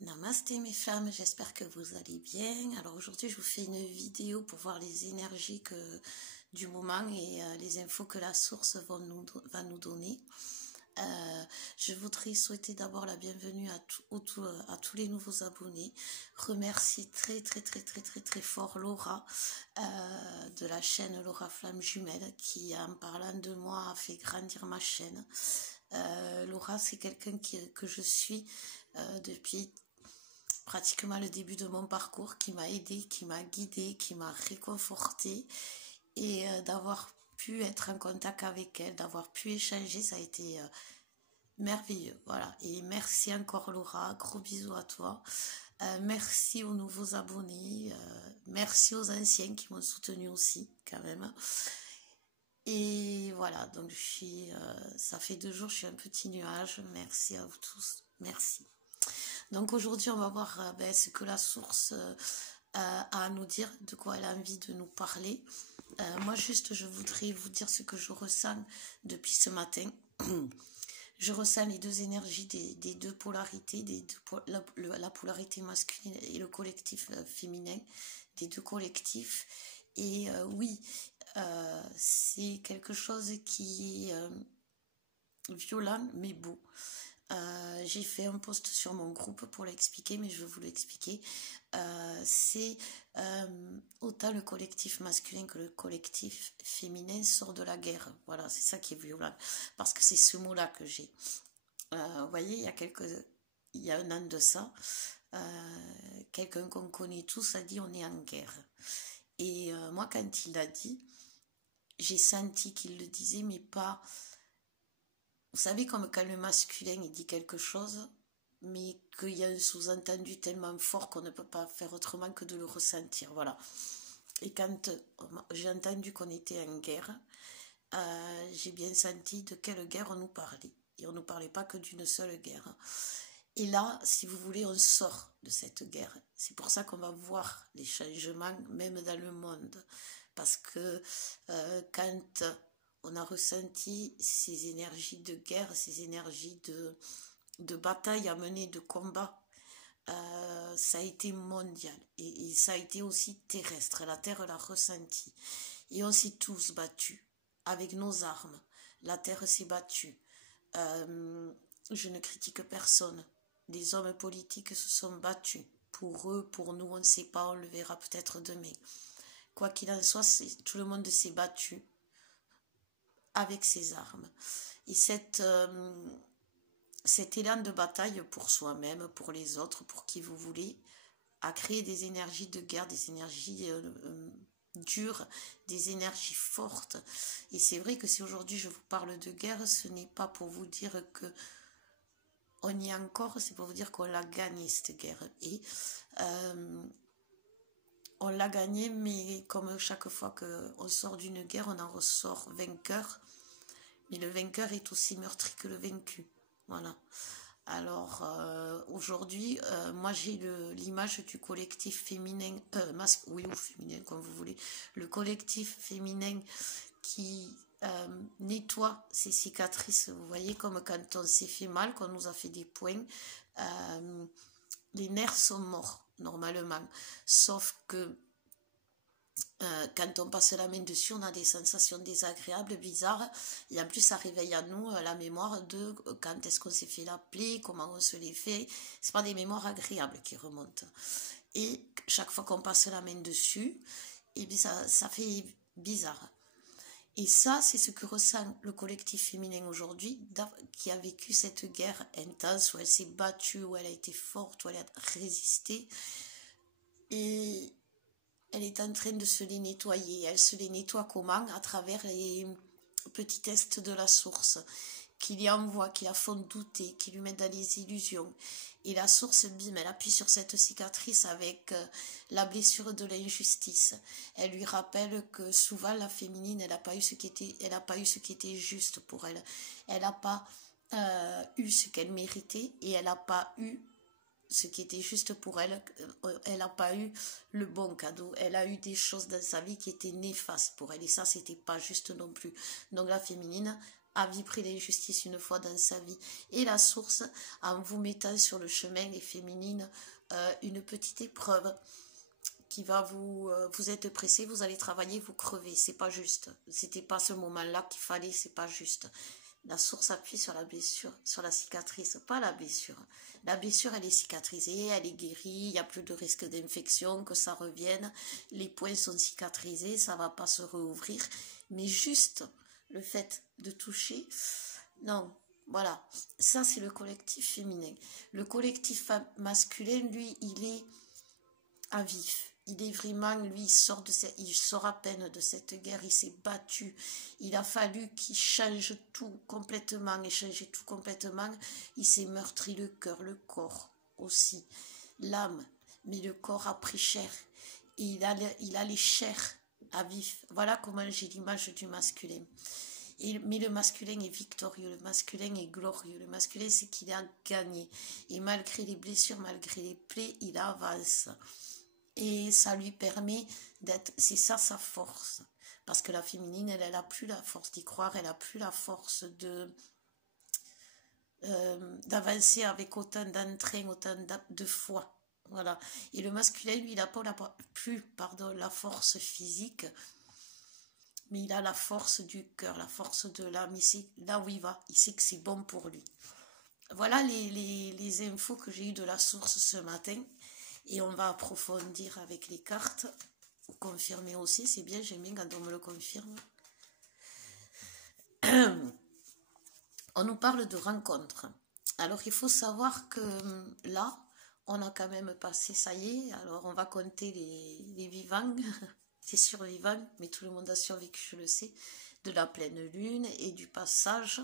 Namasté mes femmes, j'espère que vous allez bien. Alors aujourd'hui je vous fais une vidéo pour voir les énergies du moment et les infos que la source va nous donner. Je voudrais souhaiter d'abord la bienvenue à tous les nouveaux abonnés. Remercie très fort Laura de la chaîne Laura Flamme Jumelle qui, en parlant de moi, a fait grandir ma chaîne. Laura, c'est quelqu'un que je suis depuis pratiquement le début de mon parcours, qui m'a aidée, qui m'a guidée, qui m'a réconfortée, et d'avoir pu être en contact avec elle, d'avoir pu échanger, ça a été merveilleux. Voilà, et merci encore Laura, gros bisous à toi. Merci aux nouveaux abonnés, merci aux anciens qui m'ont soutenu aussi quand même. Et voilà, donc ça fait 2 jours, je suis un petit nuage. Merci à vous tous, merci. Donc aujourd'hui, on va voir ce que la source a à nous dire, de quoi elle a envie de nous parler. Moi, juste, je voudrais vous dire ce que je ressens depuis ce matin. Je ressens les deux énergies des deux polarités, la polarité masculine et le collectif féminin, des deux collectifs. Et oui, c'est quelque chose qui est violent mais beau. J'ai fait un post sur mon groupe pour l'expliquer, mais je vais vous l'expliquer. C'est autant le collectif masculin que le collectif féminin sort de la guerre. Voilà, c'est ça qui est violent, parce que c'est ce mot-là que j'ai. Vous voyez, il y a 1 an de ça, quelqu'un qu'on connaît tous a dit on est en guerre. Et moi, quand il l'a dit, j'ai senti qu'il le disait, mais pas... Vous savez, comme quand le masculin il dit quelque chose, mais qu'il y a un sous-entendu tellement fort qu'on ne peut pas faire autrement que de le ressentir. Voilà. Et quand j'ai entendu qu'on était en guerre, j'ai bien senti de quelle guerre on nous parlait. Et on ne nous parlait pas que d'une seule guerre. Et là, si vous voulez, on sort de cette guerre. C'est pour ça qu'on va voir les changements, même dans le monde. Parce que quand on a ressenti ces énergies de guerre, ces énergies de bataille à mener, de combat, ça a été mondial. Et ça a été aussi terrestre. La Terre l'a ressenti. Et on s'est tous battus avec nos armes. La Terre s'est battue. Je ne critique personne. Les hommes politiques se sont battus. Pour eux, pour nous, on ne sait pas, on le verra peut-être demain. Quoi qu'il en soit, tout le monde s'est battu avec ses armes. Et cet élan de bataille pour soi-même, pour les autres, pour qui vous voulez, a créé des énergies de guerre, des énergies dures, des énergies fortes. Et c'est vrai que si aujourd'hui je vous parle de guerre, ce n'est pas pour vous dire que on y est encore, c'est pour vous dire qu'on l'a gagné cette guerre. Et on l'a gagné, mais comme chaque fois qu'on sort d'une guerre, on en ressort vainqueur. Mais le vainqueur est aussi meurtri que le vaincu. Voilà. Alors aujourd'hui, moi j'ai l'image du collectif féminin, oui ou féminin comme vous voulez, le collectif féminin qui nettoie ses cicatrices. Vous voyez, comme quand on s'est fait mal, qu'on nous a fait des points, les nerfs sont morts normalement, sauf que quand on passe la main dessus, on a des sensations désagréables, bizarres, et en plus ça réveille à nous la mémoire de quand est-ce qu'on s'est fait la plaie, comment on se l'est fait. C'est pas des mémoires agréables qui remontent. Et chaque fois qu'on passe la main dessus, et bien ça fait bizarre. Et ça, c'est ce que ressent le collectif féminin aujourd'hui, qui a vécu cette guerre intense, où elle s'est battue, où elle a été forte, où elle a résisté. Et elle est en train de se les nettoyer. Elle se les nettoie comment? À travers les petits tests de la source, qui lui envoient, qui la font douter, qui lui mettent dans les illusions. Et la source, bim, elle appuie sur cette cicatrice avec la blessure de l'injustice. Elle lui rappelle que souvent la féminine, elle n'a pas eu ce qui était juste pour elle. Elle n'a pas eu ce qu'elle méritait et elle n'a pas eu ce qui était juste pour elle. Elle n'a pas eu le bon cadeau. Elle a eu des choses dans sa vie qui étaient néfastes pour elle. Et ça, c'était pas juste non plus. Donc la féminine a vibré l'injustice une fois dans sa vie. Et la source, en vous mettant sur le chemin, les féminines, une petite épreuve qui va vous êtes pressé, vous allez travailler, vous crevez. C'est pas juste. C'était pas ce moment-là qu'il fallait, c'est pas juste. La source appuie sur la blessure, sur la cicatrice, pas la blessure. La blessure, elle est cicatrisée, elle est guérie, il n'y a plus de risque d'infection, que ça revienne. Les points sont cicatrisés, ça ne va pas se rouvrir. Mais juste le fait de toucher, non, voilà. Ça, c'est le collectif féminin. Le collectif masculin, lui, il est à vif. Il est vraiment, lui, il sort à peine de cette guerre, il s'est battu. Il a fallu qu'il change tout complètement, et changer tout complètement. Il s'est meurtri le cœur, le corps aussi, l'âme. Mais le corps a pris cher. Et il a les chairs à vif. Voilà comment j'ai l'image du masculin. Mais le masculin est victorieux, le masculin est glorieux. Le masculin, c'est qu'il a gagné. Et malgré les blessures, malgré les plaies, il avance. Et ça lui permet d'être, c'est ça sa force. Parce que la féminine, elle n'a plus la force d'y croire, elle n'a plus la force d'avancer avec autant d'entrain, autant de foi. Voilà. Et le masculin, lui, il n'a pas plus la force physique, mais il a la force du cœur, la force de l'âme. Il sait là où il va, il sait que c'est bon pour lui. Voilà les infos que j'ai eues de la source ce matin. Et on va approfondir avec les cartes, confirmer aussi, c'est bien, j'aime bien quand on me le confirme. On nous parle de rencontres. Alors il faut savoir que là, on a quand même passé, ça y est, alors on va compter les vivants, les survivants, mais tout le monde a survécu, je le sais, de la pleine lune et du passage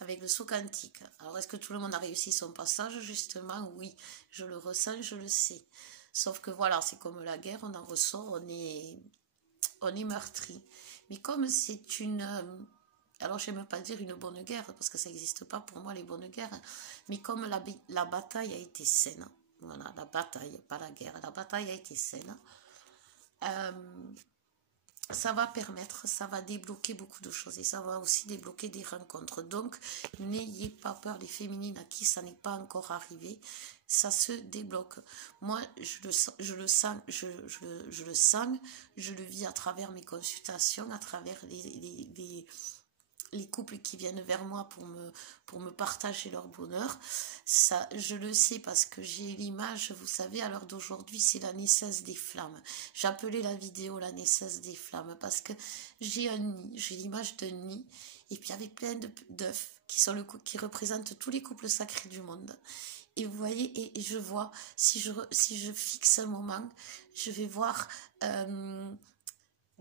avec le saut quantique. Alors, est-ce que tout le monde a réussi son passage? Justement, oui, je le ressens, je le sais. Sauf que voilà, c'est comme la guerre, on en ressort, on est meurtri. Mais comme c'est une... alors, je n'aime pas dire une bonne guerre, parce que ça n'existe pas pour moi, les bonnes guerres. Mais comme la bataille a été saine, voilà, la bataille, pas la guerre, la bataille a été saine, ça va permettre, ça va débloquer beaucoup de choses et ça va aussi débloquer des rencontres. Donc, n'ayez pas peur, les féminines à qui ça n'est pas encore arrivé, ça se débloque. Moi, je le sens, je le sens, je le vis à travers mes consultations, à travers les couples qui viennent vers moi pour me partager leur bonheur. Ça, je le sais parce que j'ai l'image, vous savez, à l'heure d'aujourd'hui, c'est la naissance des flammes. J'appelais la vidéo la naissance des flammes parce que j'ai un nid, j'ai l'image d'un nid, et puis avec plein d'œufs qui représentent tous les couples sacrés du monde. Et vous voyez, et je vois, si je fixe un moment, je vais voir un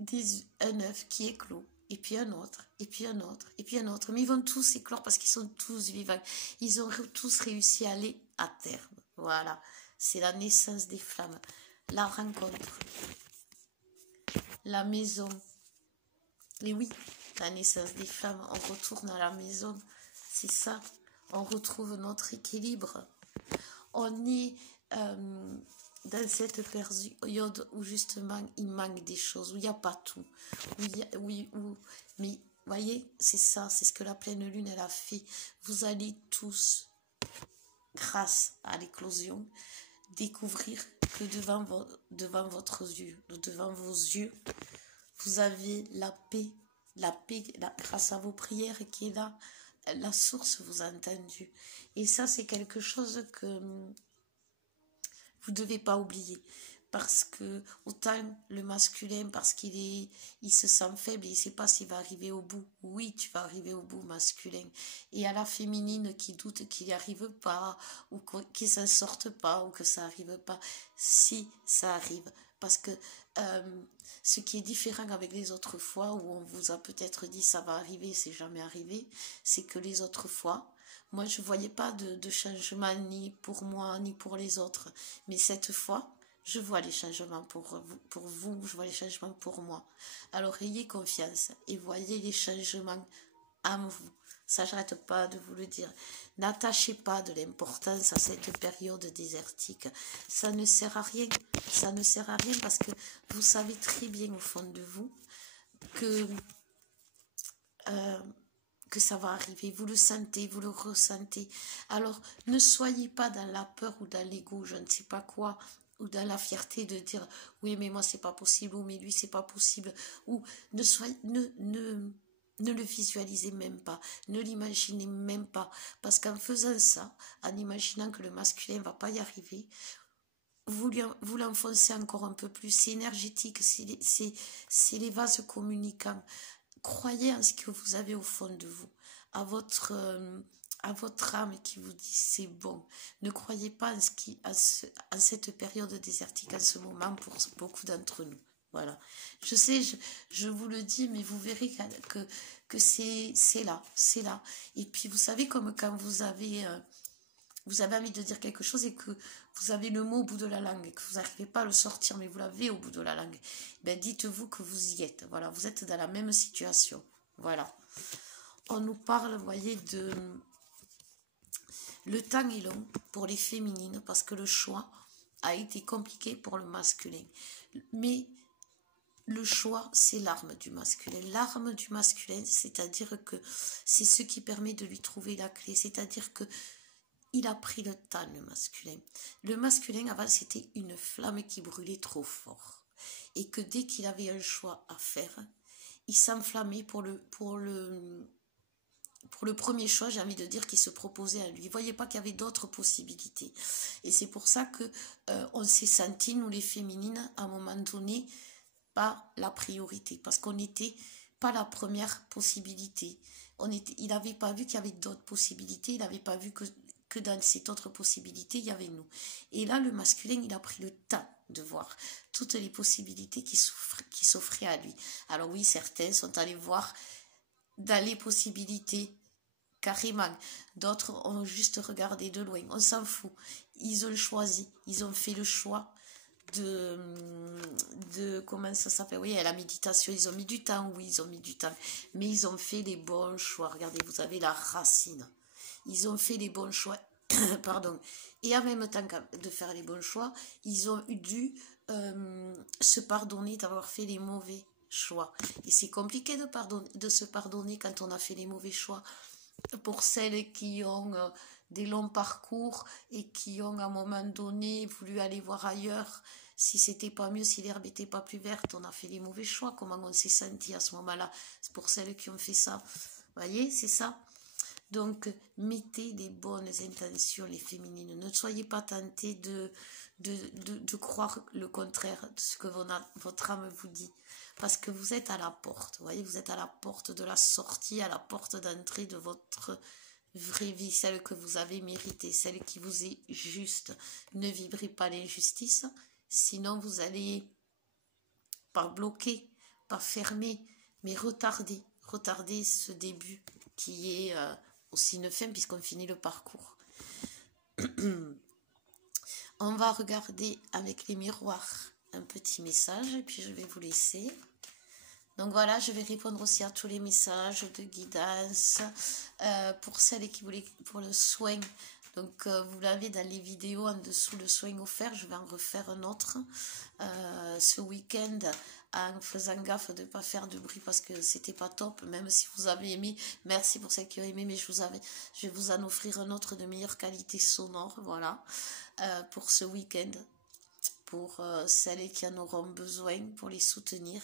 œuf qui éclot. Et puis un autre, et puis un autre, et puis un autre. Mais ils vont tous éclore parce qu'ils sont tous vivants. Ils ont tous réussi à aller à terme. Voilà, c'est la naissance des flammes. La rencontre, la maison. Et oui, la naissance des flammes, on retourne à la maison. C'est ça, on retrouve notre équilibre. On est dans cette période où justement il manque des choses, où il n'y a pas tout. Mais voyez, c'est ça, c'est ce que la pleine lune elle a fait. Vous allez tous, grâce à l'éclosion, découvrir que devant vos yeux, vous avez la paix, grâce à vos prières qui est là. La source vous a entendu. Et ça, c'est quelque chose que vous ne devez pas oublier. Parce que autant le masculin, parce il se sent faible et il ne sait pas s'il va arriver au bout. Oui, tu vas arriver au bout, masculin. Et à la féminine qui doute qu'il n'y arrive pas, ou qu'il ne s'en sorte pas, ou que ça n'arrive pas. Si, ça arrive. Parce que ce qui est différent avec les autres fois, où on vous a peut-être dit ça va arriver, c'est jamais arrivé, c'est que les autres fois, moi je ne voyais pas de changement ni pour moi, ni pour les autres. Mais cette fois, je vois les changements pour vous, je vois les changements pour moi. Alors ayez confiance et voyez les changements en vous. Ça, j'arrête pas de vous le dire. N'attachez pas de l'importance à cette période désertique. Ça ne sert à rien. Ça ne sert à rien parce que vous savez très bien au fond de vous que que ça va arriver. Vous le sentez, vous le ressentez. Alors, ne soyez pas dans la peur ou dans l'ego, je ne sais pas quoi, ou dans la fierté de dire oui mais moi c'est pas possible, ou mais lui c'est pas possible, ou ne le visualisez même pas, ne l'imaginez même pas, parce qu'en faisant ça, en imaginant que le masculin va pas y arriver, vous l'enfoncez encore un peu plus. C'est énergétique, c'est les vases communicants. Croyez en ce que vous avez au fond de vous, à votre âme qui vous dit c'est bon. Ne croyez pas en cette période désertique, en ce moment pour beaucoup d'entre nous. Voilà. Je sais, je vous le dis, mais vous verrez que c'est là, c'est là. Et puis vous savez, comme quand vous avez envie de dire quelque chose et que vous avez le mot au bout de la langue et que vous n'arrivez pas à le sortir, mais vous l'avez au bout de la langue, ben dites-vous que vous y êtes. Voilà, vous êtes dans la même situation. Voilà. On nous parle, vous voyez, de... Le temps est long pour les féminines parce que le choix a été compliqué pour le masculin. Mais le choix, c'est l'arme du masculin. L'arme du masculin, c'est-à-dire que c'est ce qui permet de lui trouver la clé. C'est-à-dire que il a pris le temps, le masculin. Le masculin, avant, c'était une flamme qui brûlait trop fort. Et que dès qu'il avait un choix à faire, il s'enflammait pour le premier choix, j'ai envie de dire, qui se proposait à lui. Il ne voyait pas qu'il y avait d'autres possibilités. Et c'est pour ça que on s'est senti, nous les féminines, à un moment donné, pas la priorité. Parce qu'on n'était pas la première possibilité. Il n'avait pas vu qu'il y avait d'autres possibilités. Il n'avait pas vu que dans cette autre possibilité, il y avait nous. Et là, le masculin, il a pris le temps de voir toutes les possibilités qui s'offraient à lui. Alors oui, certains sont allés voir dans les possibilités carrément. D'autres ont juste regardé de loin. On s'en fout. Ils ont choisi. Ils ont fait le choix de comment ça s'appelle, oui, à la méditation. Ils ont mis du temps, oui, ils ont mis du temps. Mais ils ont fait les bons choix. Regardez, vous avez la racine. Ils ont fait les bons choix, pardon. Et en même temps de faire les bons choix, ils ont dû se pardonner d'avoir fait les mauvais choix. Et c'est compliqué de se pardonner quand on a fait les mauvais choix. Pour celles qui ont des longs parcours et qui ont à un moment donné voulu aller voir ailleurs, si c'était pas mieux, si l'herbe n'était pas plus verte, on a fait les mauvais choix. Comment on s'est senti à ce moment-là? C'est pour celles qui ont fait ça. Vous voyez, c'est ça. Donc, mettez des bonnes intentions, les féminines. Ne soyez pas tentées de croire le contraire de ce que votre âme vous dit. Parce que vous êtes à la porte. Vous voyez, vous êtes à la porte de la sortie, à la porte d'entrée de votre vraie vie, celle que vous avez méritée, celle qui vous est juste. Ne vibrez pas l'injustice, sinon vous allez pas bloquer, pas fermer, mais retarder ce début qui est aussi une fin puisqu'on finit le parcours. On va regarder avec les miroirs un petit message et puis je vais vous laisser. Donc voilà, je vais répondre aussi à tous les messages de guidance pour celles qui voulaient pour le soin. Donc vous l'avez dans les vidéos en dessous, le soin offert. Je vais en refaire un autre ce week-end en faisant gaffe de ne pas faire de bruit parce que c'était pas top. Même si vous avez aimé, merci pour celles qui ont aimé, mais je vais vous en offrir un autre de meilleure qualité sonore. Voilà, pour ce week-end, pour celles qui en auront besoin, pour les soutenir.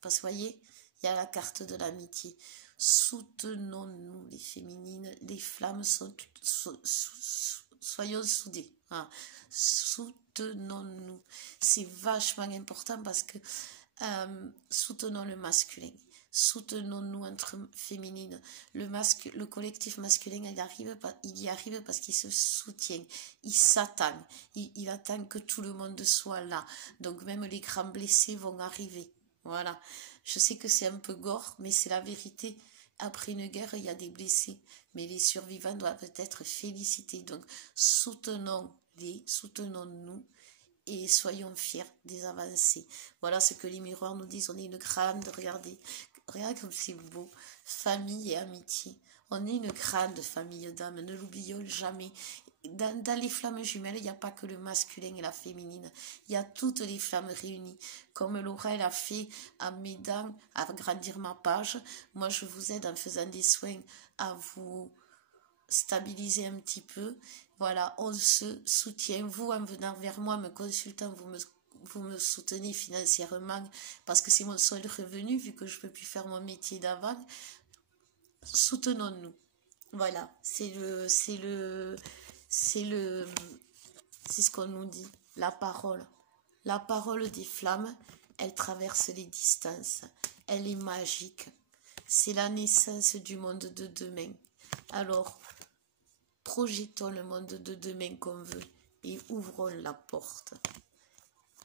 Parce que vous voyez, il y a la carte de l'amitié. Soutenons-nous, les féminines, les flammes sont soyons soudées. Hein. Soutenons-nous. C'est vachement important parce que soutenons le masculin. Soutenons-nous entre féminines. Le collectif masculin, il y arrive parce qu'il se soutient. Il s'attend. Il attend que tout le monde soit là. Donc même les grands blessés vont arriver. Voilà, je sais que c'est un peu gore, mais c'est la vérité. Après une guerre, il y a des blessés, mais les survivants doivent être félicités. Donc, soutenons-nous et soyons fiers des avancées. Voilà ce que les miroirs nous disent. On est une grande, regardez comme c'est beau, famille et amitié. On est une grande famille d'âmes, ne l'oublions jamais. dans les flammes jumelles, il n'y a pas que le masculin et la féminine. Il y a toutes les flammes réunies. Comme Laura, elle a fait à m'aidant à agrandir ma page. Moi, je vous aide en faisant des soins à vous stabiliser un petit peu. Voilà, on se soutient. Vous, en venant vers moi, me consultant, vous me soutenez financièrement parce que c'est mon seul revenu vu que je ne peux plus faire mon métier d'avant. Soutenons-nous. Voilà, c'est ce qu'on nous dit, la parole. La parole des flammes, elle traverse les distances. Elle est magique. C'est la naissance du monde de demain. Alors, projetons le monde de demain qu'on veut et ouvrons la porte.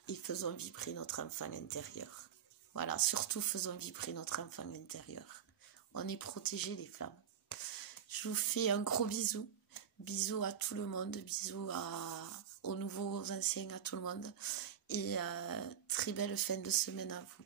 Et faisons vibrer notre enfant intérieur. Voilà, surtout faisons vibrer notre enfant intérieur. On est protégés, les femmes. Je vous fais un gros bisou. Bisous à tout le monde. Bisous aux nouveaux, aux anciens, à tout le monde. Et très belle fin de semaine à vous.